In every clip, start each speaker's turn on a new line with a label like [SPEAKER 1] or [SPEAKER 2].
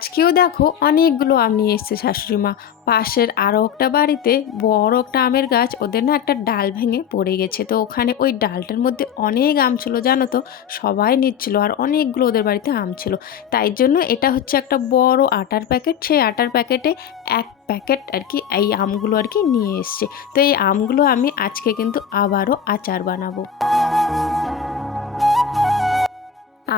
[SPEAKER 1] আজকেও দেখো অনেকগুলো আম নিয়ে এসছে শাশুড়ি মা। পাশের আরও একটা বাড়িতে বড় একটা আমের গাছ, ওদের না একটা ডাল ভেঙে পড়ে গেছে। তো ওখানে ওই ডালটার মধ্যে অনেক আম ছিল, জানো তো? সবাই নিচ্ছিল আর অনেকগুলো ওদের বাড়িতে আম ছিল। তাই জন্য এটা হচ্ছে একটা বড় আটার প্যাকেট। সেই আটার প্যাকেটে এক প্যাকেট আর কি এই আমগুলো আর কি নিয়ে এসছে। তো এই আমগুলো আমি আজকে কিন্তু আবারও আচার বানাবো।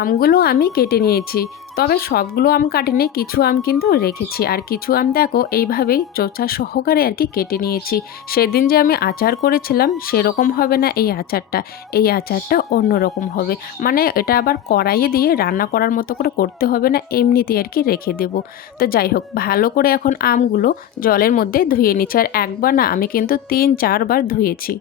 [SPEAKER 1] আমগুলো আমি কেটে নিয়েছি। তবে সবগুলো আম কাটিনি কিছু আম কিন্তু রেখেছি। আর কিছু আম দেখো, এইভাবেই চোচা সহকারে আর কি কেটে নিয়েছি। সেদিন যে আমি আচার করেছিলাম, সেরকম হবে না এই আচারটা। এই আচারটা অন্য রকম হবে। মানে এটা আবার কড়াইয়ে দিয়ে রান্না করার মতো করে করতে হবে না, এমনিতেই আর কি রেখে দেব। তো যাই হোক, ভালো করে এখন আমগুলো জলের মধ্যে ধুয়ে নিচ্ছি। আর একবার না, আমি কিন্তু তিন, চারবার ধুয়েছি।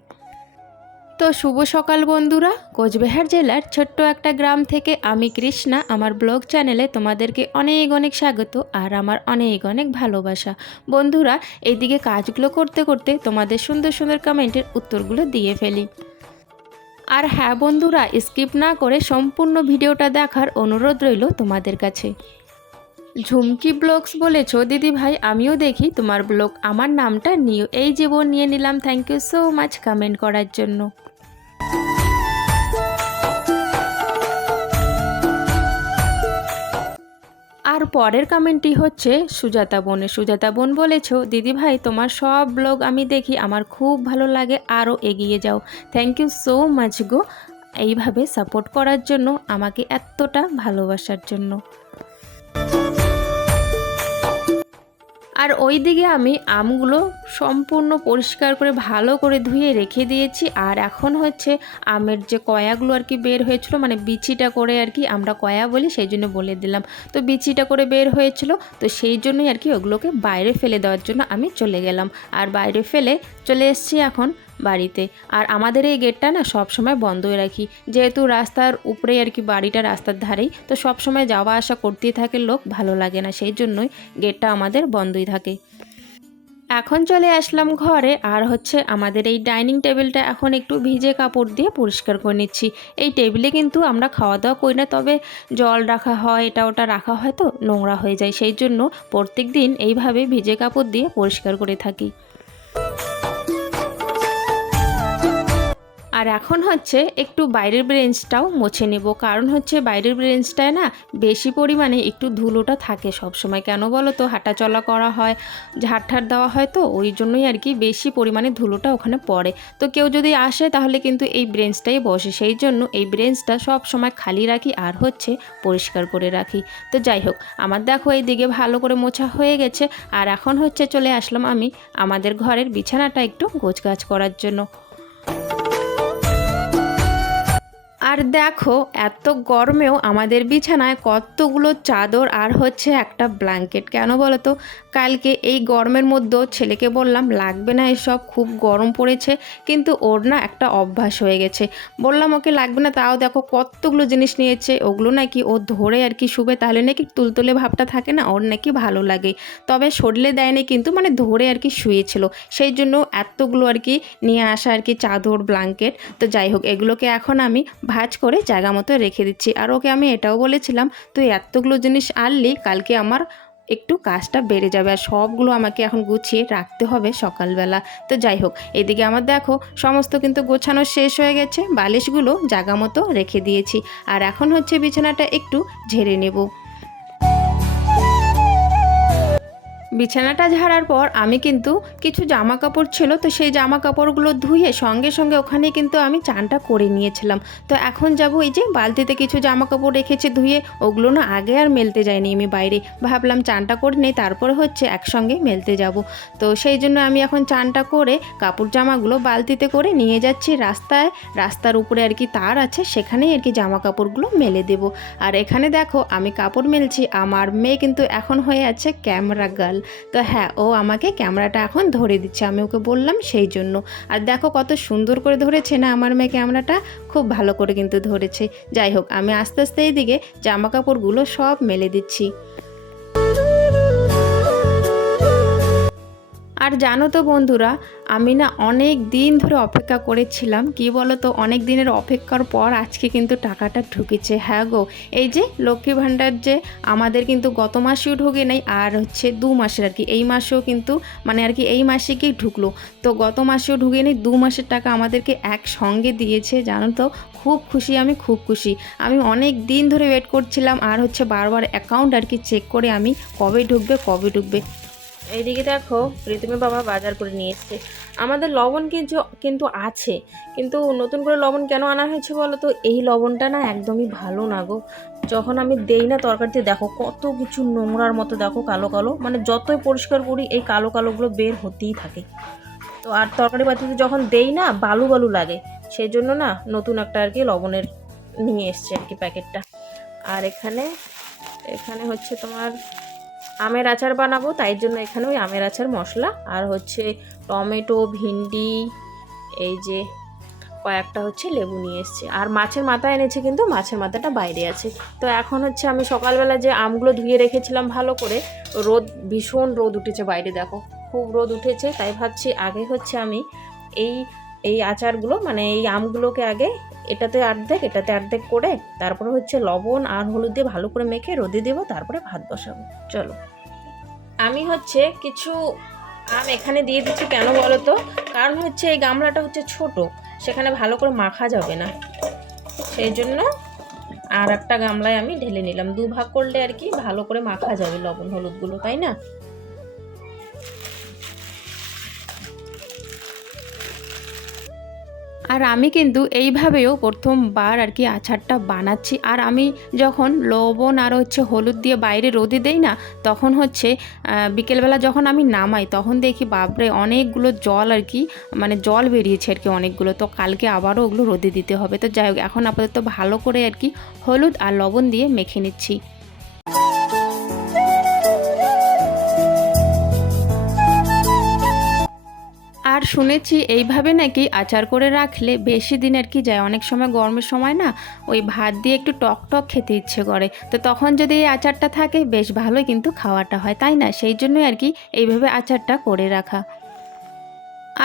[SPEAKER 1] তো শুভ সকাল বন্ধুরা। কোচবিহার জেলার ছোট্ট একটা গ্রাম থেকে আমি কৃষ্ণা। আমার ব্লগ চ্যানেলে তোমাদেরকে অনেক অনেক স্বাগত আর আমার অনেক অনেক ভালোবাসা। বন্ধুরা এইদিকে কাজগুলো করতে করতে তোমাদের সুন্দর সুন্দর কমেন্টের উত্তরগুলো দিয়ে ফেলি। আর হ্যাঁ বন্ধুরা, স্কিপ না করে সম্পূর্ণ ভিডিওটা দেখার অনুরোধ রইল তোমাদের কাছে। ঝুমকি ব্লগস বলেছ, দিদি ভাই, আমিও দেখি তোমার ব্লগ। আমার নামটা নিও এই জীবন নিয়ে নিলাম। Thank you so much comment করার জন্য। আর পরের কমেন্টটি হচ্ছে, সুজাতা বোনে। সুজাতা বোন বলেছ, দিদি ভাই, তোমার সব ব্লগ আমি দেখি, আমার খুব ভালো লাগে আরও এগিয়ে যাও। থ্যাংক ইউ সো মাচ গো। এইভাবে সাপোর্ট করার জন্য, আমাকে এতটা ভালোবাসার জন্য। আর ওই দিকে আমি আমগুলো সম্পূর্ণ পরিষ্কার করে ভালো করে ধুয়ে রেখে দিয়েছি। আর এখন হচ্ছে আমের যে কয়াগুলো আর কি বের হয়েছিল মানে বিচিটা করে আর কি আমরা কয়া বলি, সেই জন্য বলে দিলাম। তো বিচিটা করে বের হয়েছিল, তো সেই জন্যই আর কি ওগুলোকে বাইরে ফেলে দেওয়ার জন্য আমি চলে গেলাম। আর বাইরে ফেলে চলে এসছি এখন বাড়িতে। আর আমাদের এই গেটটা না সব সময় বন্ধই রাখি। যেহেতু রাস্তার উপরে আর কি বাড়িটা রাস্তার ধারেই, তো সব সময় যাওয়া আসা করতেই থাকে লোক, ভালো লাগে না। সেই জন্যই গেটটা আমাদের বন্ধই থাকে। এখন চলে আসলাম ঘরে, আর হচ্ছে আমাদের এই ডাইনিং টেবিলটা এখন একটু ভিজে কাপড় দিয়ে পরিষ্কার করে নিচ্ছি। এই টেবিলে কিন্তু আমরা খাওয়া দাওয়া করি না, তবে জল রাখা হয়, এটা ওটা রাখা হয় তো, নোংরা হয়ে যায়। সেই জন্য প্রত্যেক দিন এইভাবে ভিজে কাপড় দিয়ে পরিষ্কার করে থাকি। আর এখন হচ্ছে একটু বাইরের ব্রেঞ্চটাও মুছে নেব। কারণ হচ্ছে বাইরের ব্রেঞ্চটায় না বেশি পরিমাণে একটু ধুলোটা থাকে সব সময় কেন বলো তো? হাঁটাচলা করা হয় ঝাড় দেওয়া হয় তো, ওই জন্যই আর কি বেশি পরিমাণে ধুলোটা ওখানে পড়ে। তো কেউ যদি আসে তাহলে কিন্তু এই ব্রেঞ্চটাই বসে। সেই জন্য এই ব্রেঞ্চটা সব সময় খালি রাখি আর হচ্ছে পরিষ্কার করে রাখি। তো যাই হোক, আমার দেখো এই দিকে ভালো করে মোছা হয়ে গেছে। আর এখন হচ্ছে চলে আসলাম আমি আমাদের ঘরের বিছানাটা একটু গোছগাছ করার জন্য। আর দেখো, এত গরমেও আমাদের বিছানায় কতগুলো চাদর আর হচ্ছে একটা ব্ল্যাঙ্কেট কেন বলো তো কালকে এই গরমের মধ্যেও ছেলেকে বললাম, লাগবে না এসব, খুব গরম পড়েছে। কিন্তু ওর না একটা অভ্যাস হয়ে গেছে। বললাম, ওকে লাগবে না, তাও দেখো কতগুলো জিনিস নিয়েছে, ওগুলো নাকি ও ধরে আর কি শুবে, তাহলে নাকি তুলতুলে ভাবটা থাকে না, ওর নাকি ভালো লাগে। তবে সরলে দেয়নি কিন্তু মানে ধরে আর কি শুয়েছিল, সেই জন্য এতগুলো আর কি নিয়ে আসা আর কি চাদর ব্ল্যাঙ্কেট তো যাই হোক, এগুলোকে এখন আমি ভাজ করে জায়গা মতো রেখে দিচ্ছি। আর ওকে আমি এটাও বলেছিলাম, তুই এতগুলো জিনিস আনলি, কালকে আমার একটু কাজটা বেড়ে যাবে আর সবগুলো আমাকে এখন গুছিয়ে রাখতে হবে সকালবেলা। তো যাই হোক, এদিকে আমার দেখো, সমস্ত কিন্তু গোছানো শেষ হয়ে গেছে, বালিশগুলো জায়গা মতো রেখে দিয়েছি। আর এখন হচ্ছে বিছানাটা একটু ঝেড়ে নেব। বিছানাটা ঝাড়ার পর আমি কিন্তু কিছু জামা কাপড় ছিল, তো সেই জামা কাপড়গুলো ধুয়ে সঙ্গে সঙ্গে ওখানে কিন্তু আমি চানটা করে নিয়েছিলাম। তো এখন যাব এই যে বালতিতে কিছু জামা কাপড় রেখেছি ধুয়ে, ওগুলো না আগে আর মেলতে যাইনি আমি বাইরে। ভাবলাম চানটা করে নেই, তারপরে হচ্ছে একসঙ্গে মেলতে যাব। তো সেই জন্য আমি এখন চানটা করে কাপড় জামাগুলো বালতিতে করে নিয়ে যাচ্ছি রাস্তায়। রাস্তার উপরে আর কি তার আছে, সেখানেই আর কি জামা কাপড়গুলো মেলে দেব। আর এখানে দেখো আমি কাপড় মেলছি, আমার মেয়ে কিন্তু এখন হয়ে আছে ক্যামেরা গার্ল। তো হ্যাঁ ও আমাকে ক্যামেরাটা এখন ধরে দিচ্ছে, আমি ওকে বললাম সেই জন্য। আর দেখো কত সুন্দর করে ধরেছে না, আমার মেয়ে ক্যামেরাটা খুব ভালো করে কিন্তু ধরেছে। যাই হোক, আমি আস্তে আস্তে এইদিকে জামা কাপড়গুলো সব মেলে দিচ্ছি। আর জানো তো বন্ধুরা, আমি না অনেক দিন ধরে অপেক্ষা করেছিলাম, কি বলো তো অনেক দিনের অপেক্ষার পর আজকে কিন্তু টাকাটা ঢুকেছে। হ্যাঁ গো, এই যে লক্ষ্মী ভাণ্ডার যে আমাদের কিন্তু গত মাসেও ঢুকে নেই, আর হচ্ছে দু মাসের আর কি, এই মাসেও কিন্তু মানে আর কি এই মাসে কি ঢুকলো। তো গত মাসেও ঢুকে নেই দু মাসের টাকা আমাদেরকে একসঙ্গে দিয়েছে, জানো তো, খুব খুশি আমি, খুব খুশি। আমি অনেক দিন ধরে ওয়েট করছিলাম, আর হচ্ছে বারবার অ্যাকাউন্ট আর কি চেক করে আমি কবে ঢুকবে কবে ঢুকবে। এইদিকে দেখো প্রীতমের বাবা বাজার করে নিয়ে এসছে। আমাদের লবণ কিন্তু কিন্তু আছে, কিন্তু নতুন করে লবণ কেন আনা হয়েছে বলো তো? এই লবণটা না একদমই ভালো না গো। যখন আমি দেই না তরকারিতে, দেখো কত কিছু নোংরার মতো, দেখো কালো কালো মানে যতই পরিষ্কার করি, এই কালো কালোগুলো বের হতেই থাকে। তো আর তরকারি পাতিতে যখন দেই না, বালু বালু লাগে। সেই জন্য না নতুন একটা আর কি লবণের নিয়ে এসছে আর কি প্যাকেটটা। আর এখানে এখানে হচ্ছে তোমার আমের আচার বানাবো, তাই জন্য এখানে ওই আমের আচার মশলা আর হচ্ছে টমেটো, ভিন্ডি, এই যে কয়েকটা হচ্ছে লেবু নিয়ে এসছে। আর মাছের মাথা এনেছে কিন্তু মাছের মাথাটা বাইরে আছে। তো এখন হচ্ছে আমি সকালবেলা যে আমগুলো ধুয়ে রেখেছিলাম ভালো করে, রোদ, ভীষণ রোদ উঠেছে বাইরে, দেখো। খুব রোদ উঠেছে, তাই ভাবছি আগে হচ্ছে আমি এই এই আচারগুলো মানে এই আমগুলোকে আগে এটাতে অর্ধেক এটাতে অর্ধেক করে, তারপরে হচ্ছে লবণ আর হলুদ দিয়ে ভালো করে মেখে রোদে দেবো, তারপরে ভাত বসাবো। চলো। আমি হচ্ছে কিছু আম এখানে দিয়ে দিচ্ছি কেন বলো তো কারণ হচ্ছে এই গামলাটা হচ্ছে ছোট, সেখানে ভালো করে মাখা যাবে না। সেই জন্য আর একটা গামলায় আমি ঢেলে নিলাম। দু ভাগ করলে আর কি ভালো করে মাখা যাবে লবণ, হলুদগুলো, তাই না? আর আমি কিন্তু এইভাবেও প্রথমবার আর কি আচারটা বানাচ্ছি। আর আমি যখন লবণ আর হচ্ছে হলুদ দিয়ে বাইরে রোদে দেই না, তখন হচ্ছে বিকেলবেলা যখন আমি নামাই, তখন দেখি বাপরে, অনেকগুলো জল আর কি মানে জল বেরিয়েছে আর কি অনেকগুলো। তো কালকে আবারও ওগুলো রোদে দিতে হবে। তো যাই হোক, এখন আপাতত ভালো করে আর কি হলুদ আর লবণ দিয়ে মেখে নিচ্ছি। আর শুনেছি এইভাবে নাকি আচার করে রাখলে বেশি দিন আর কি যায়? অনেক সময় গরমের সময় না ওই ভাত দিয়ে একটু টক টক খেতে ইচ্ছে করে। তো তখন যদি এই আচারটা থাকে, বেশ ভালোই কিন্তু খাওয়াটা হয়, তাই না? সেই জন্যই আর কি এইভাবে আচারটা করে রাখা।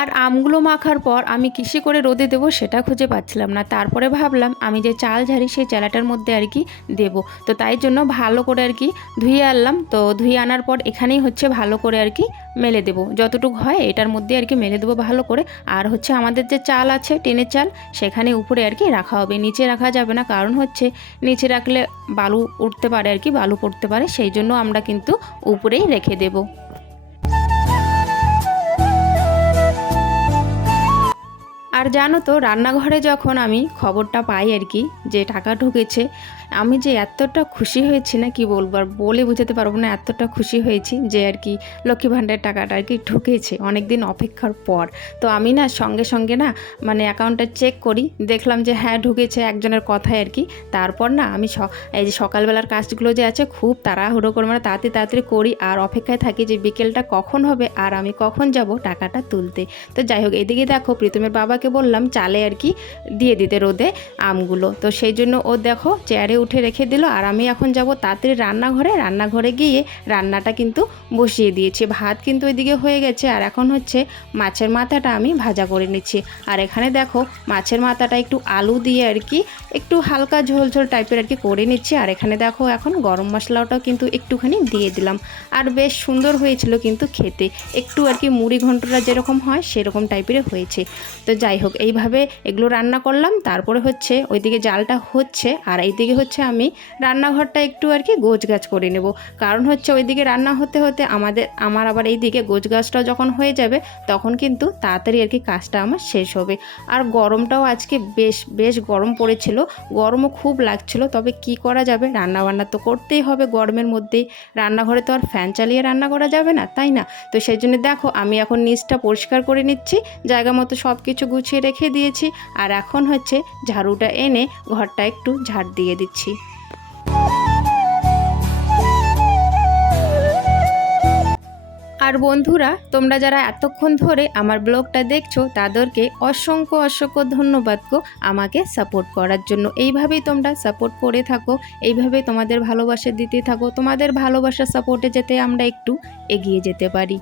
[SPEAKER 1] আর আমগুলো মাখার পর আমি কিসে করে রোদে দেবো সেটা খুঁজে পাচ্ছিলাম না। তারপরে ভাবলাম আমি যে চাল ঝাড়ি সেই চালাটার মধ্যে আর কি দেবো। তো তাই জন্য ভালো করে আর কি ধুয়ে আনলাম। তো ধুয়ে আনার পর এখানেই হচ্ছে ভালো করে আর কি মেলে দেবো। যতটুকু হয় এটার মধ্যে আর কি মেলে দেবো ভালো করে। আর হচ্ছে আমাদের যে চাল আছে, টেনের চাল, সেখানে উপরে আর কি রাখা হবে। নিচে রাখা যাবে না। কারণ হচ্ছে নিচে রাখলে বালু উঠতে পারে আর কি, বালু পড়তে পারে। সেই জন্য আমরা কিন্তু উপরেই রেখে দেবো। আর জানো তো, রান্নাঘরে যখন আমি খবরটা পাই আর কি, যে টাকা ঢুকেছে, আমি যে এতটা খুশি হয়েছি না কি বলব, আর বলে বোঝাতে পারব না এতটা খুশি হয়েছি যে আর কি লক্ষ্মী ভাণ্ডারের টাকাটা আর কি ঢুকেছে অনেক দিন অপেক্ষার পর। তো আমি না সঙ্গে সঙ্গে না মানে অ্যাকাউন্টটা চেক করি, দেখলাম যে হ্যাঁ ঢুকেছে একজনের কথায় আর কি। তারপর না আমি এই যে সকালবেলার কাজগুলো যে আছে খুব তাড়াহুড়ো করে মানে তাড়াতাড়ি তাড়াতাড়ি করি আর অপেক্ষায় থাকি যে বিকেলটা কখন হবে আর আমি কখন যাব টাকাটা তুলতে। তো যাই হোক, এদিকে দেখো প্রীতমের বাবাকে বললাম চালে আর কি দিয়ে দিতে রোদে আমগুলো। তো সেই জন্য ও দেখো চেয়ারে উঠে রেখে দিল আর আমি এখন যাব তাড়াতাড়ি রান্নাঘরে। রান্নাঘরে গিয়ে রান্নাটা কিন্তু বসিয়ে দিয়েছি। ভাত কিন্তু ওইদিকে হয়ে গেছে আর এখন হচ্ছে মাছের মাথাটা আমি ভাজা করে নিচ্ছি। আর এখানে দেখো মাছের মাথাটা একটু আলু দিয়ে আর কি একটু হালকা ঝোল ঝোল টাইপের আর কি করে নিচ্ছি। আর এখানে দেখো এখন গরম মশলাটাও কিন্তু একটুখানি দিয়ে দিলাম। আর বেশ সুন্দর হয়েছিল কিন্তু খেতে। একটু আর কি মুড়ি ঘন্টটা যেরকম হয় সেরকম টাইপের হয়েছে। তো যাই হোক, এইভাবে এগুলো রান্না করলাম। তারপরে হচ্ছে ওইদিকে জালটা হচ্ছে আর এইদিকে হচ্ছে আমি রান্নাঘরটা একটু আর কি গোছ গাছ করে নেব। কারণ হচ্ছে ওইদিকে রান্না হতে হতে আমাদের, আমার আবার এইদিকে গোছ গাছটাও যখন হয়ে যাবে, তখন কিন্তু তাড়াতাড়ি আর কি কাজটা আমার শেষ হবে। আর গরমটাও আজকে বেশ বেশ গরম পড়েছিল। গরমও খুব লাগছিল, তবে কি করা যাবে? রান্না বান্না তো করতেই হবে গরমের মধ্যেই। রান্নাঘরে তো আর ফ্যান চালিয়ে রান্না করা যাবে না, তাই না? তো সেই জন্য দেখো, আমি এখন নিচটা পরিষ্কার করে নিচ্ছি। জায়গা মতো সব কিছু গুছিয়ে রেখে দিয়েছি আর এখন হচ্ছে ঝাড়ুটা এনে ঘরটা একটু ঝাড় দিয়ে দিচ্ছি। আর বন্ধুরা, তোমরা যারা এতক্ষণ ধরে আমার ব্লগটা দেখছ, তাদেরকে অসংখ্য অসংখ্য ধন্যবাদ গো আমাকে সাপোর্ট করার জন্য। এইভাবেই তোমরা সাপোর্ট করে থাকো, এইভাবে তোমাদের ভালোবাসা দিতে থাকো, তোমাদের ভালোবাসা সাপোর্টে যেতে আমরা একটু এগিয়ে যেতে পারি।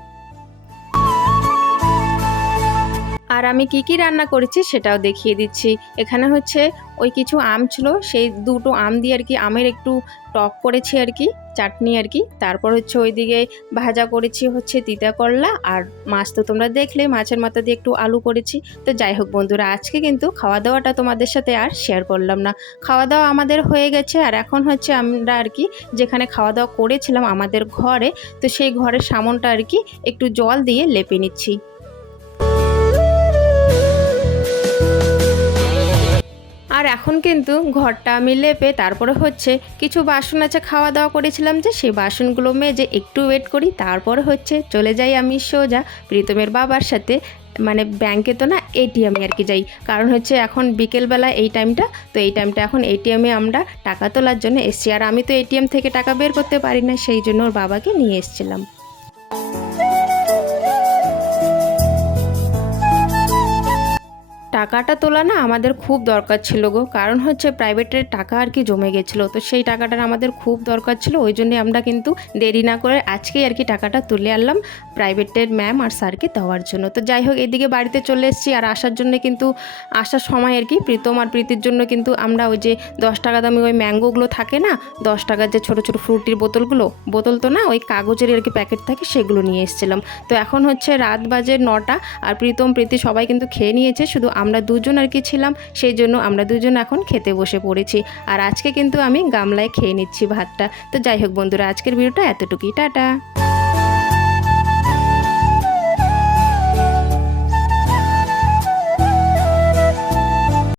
[SPEAKER 1] আর আমি কি কি রান্না করেছি সেটাও দেখিয়ে দিচ্ছি। এখানে হচ্ছে ওই কিছু আম ছিল, সেই দুটো আম দিয়ে আর কি আমের একটু টক করেছি আর কি, চাটনি আর কি। তারপর হচ্ছে ওইদিকে ভাজা করেছি হচ্ছে তিতা করলা আর মাছ তো তোমরা দেখলে, মাছের মাথা দিয়ে একটু আলু করেছি। তো যাই হোক বন্ধুরা, আজকে কিন্তু খাওয়া দাওয়াটা তোমাদের সাথে আর শেয়ার করলাম না। খাওয়া দাওয়া আমাদের হয়ে গেছে আর এখন হচ্ছে আমরা আর কি যেখানে খাওয়া দাওয়া করেছিলাম আমাদের ঘরে, তো সেই ঘরের সামনটা আর কি একটু জল দিয়ে লেপে নিচ্ছি। আর এখন কিন্তু ঘরটা আমি লেপে তারপরে হচ্ছে কিছু বাসন আছে খাওয়া দাওয়া করেছিলাম যে সেই বাসনগুলো মেজে একটু ওয়েট করি, তারপরে হচ্ছে চলে যাই আমি সোজা। প্রীতমের বাবার সাথে মানে ব্যাংকে তো না এটিএমে আর কি যাই। কারণ হচ্ছে এখন বিকেলবেলা এই টাইমটা তো এই টাইমটা এখন এটিএমে আমরা টাকা তোলার জন্য এসছি। আর আমি তো এটিএম থেকে টাকা বের করতে পারি না, সেই জন্য ওর বাবাকে নিয়ে এসেছিলাম। টাকাটা তোলা না আমাদের খুব দরকার ছিল গো। কারণ হচ্ছে প্রাইভেটের টাকা আর কি জমে গেছিল। তো সেই টাকাটার আমাদের খুব দরকার ছিল। ওই জন্যে আমরা কিন্তু দেরি না করে আজকেই আর কি টাকাটা তুলে আনলাম প্রাইভেটের ম্যাম আর স্যারকে দেওয়ার জন্য। তো যাই হোক, এদিকে বাড়িতে চলে এসেছি আর আসার জন্য কিন্তু আসার সময় আর কি প্রীতম আর প্রীতির জন্য কিন্তু আমরা ওই যে দশ টাকা দামি ওই ম্যাঙ্গোগুলো থাকে না, দশ টাকার যে ছোটো ছোটো ফ্রুটির বোতলগুলো, বোতল তো না ওই কাগজের আর কি প্যাকেট থাকে সেগুলো নিয়ে এসেছিলাম। তো এখন হচ্ছে রাত বাজে নটা আর প্রীতম, প্রীতি সবাই কিন্তু খেয়ে নিয়েছে। শুধু আমরা দুজন আর কি ছিলাম, সেই জন্য আমরা দুজন এখন খেতে বসে পড়েছি। আর আজকে কিন্তু আমি গামলায় খেয়ে নিচ্ছি ভাতটা। তো যাই হোক বন্ধুরা, আজকের ভিডিওটা এতটুকুই। টাটা!